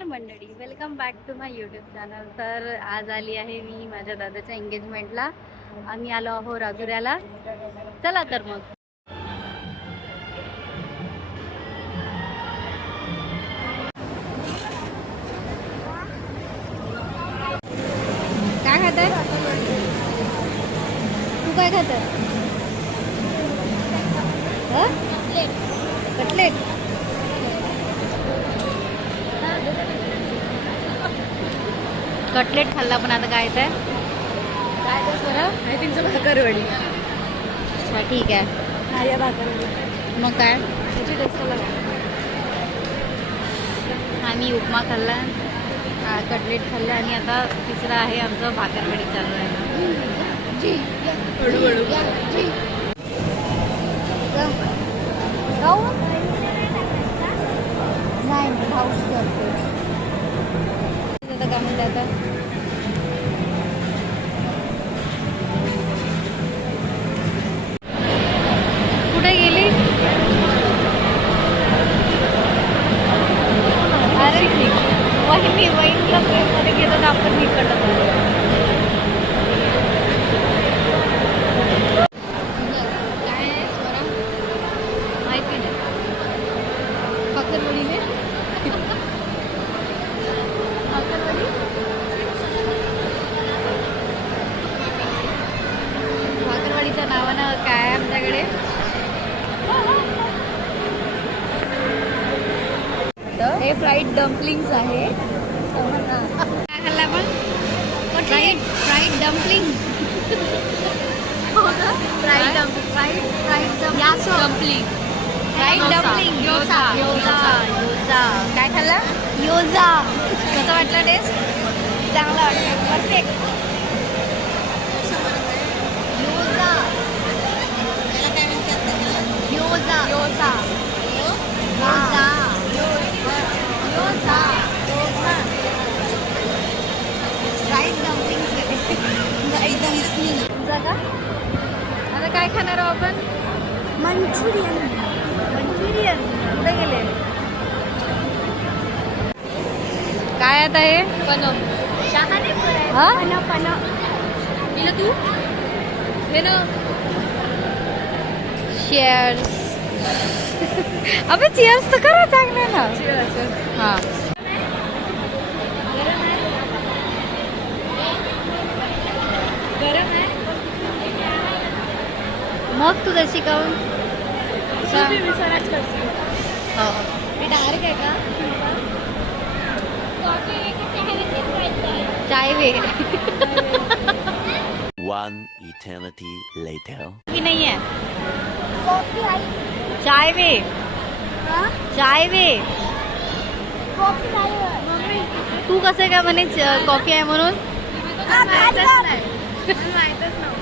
नमस्कार मंडळी, welcome back to my YouTube channel. तर आज आली आहे मी माझ्या दादाच्या एंगेजमेंटला. आम्ही आलो आहो राजुऱ्याला. चला तर मग. काय खात आहे तू? काय खात आहे? कटलेट. कटलेट खाल्ला, पण आता काय येत आहे? काय ते बरं? I think bhakarwadi. अच्छा ठीक आहे. या भाकरवडी मग काय आम्ही उपमा खाल्ला, कटलेट खाल्ला आणि आता तिसरा आहे आमचं भाकरवडी चालू आहे. नाही भाऊच करतो. काय म्हणते आता? कुठे गेली? अरे वहिनीला प्रेममध्ये गेलो ना आपण इकडं. काय आहे स्वरा? माहिती नाही. भाकरवडी भाकरवडीच्या नावानं काय आहे आमच्याकडे? हे फ्राईड डम्पलिंग्स आहे. काय खाल्ला आपण? Fried dumpling. Fried dumpling. योजा. काय खाल्ला? योजा. कसं वाटलं टेस्ट? चांगलं वाटलं. परफेक्ट. योजा. फ्राईड डम्पलिंग्स एकदम. तुझा का? आता काय खाणार आहोत आपण? मंचुरियन. कुठे गेले? काय आता हे? तू हे ना शेअर्स. अबे चिअर्स तर करा, चांगलं ना. हा गरम आहे. मग तू जशी काऊन मी डायरेक्ट आहे का? चाय वेगळे. One eternity later. की नाही आहे? चाय वे. तू कसं काय म्हणे कॉफी आहे म्हणून? माहितच नव्हतं.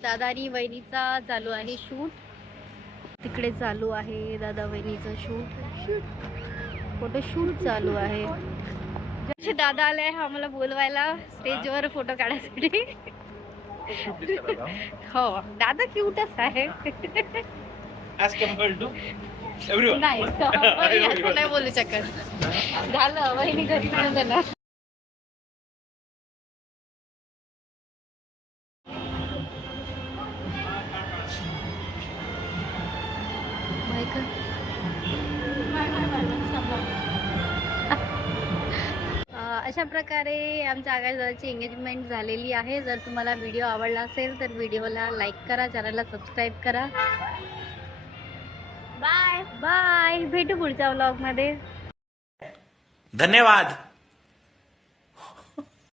दादा आणि वहिनीचा चालू आहे शूट. तिकडे चालू आहे दादा वहिनीचं फोटोशूट चालू आहे. दादा आले आहे आम्हाला बोलवायला स्टेजवर फोटो काढायसाठी. हो, दादा क्यूटच आहे. नाही बोलू शकत. झालं वहिनी घरी ना. अशा प्रकारे आमच्या आकाशदादाची एंगेजमेंट झालेली आहे. जर तुम्हाला व्हिडिओ आवडला असेल तर व्हिडिओला लाईक करा, चॅनलला सबस्क्राईब करा. बाय. भेटू पुढच्या व्लॉगमध्ये. धन्यवाद.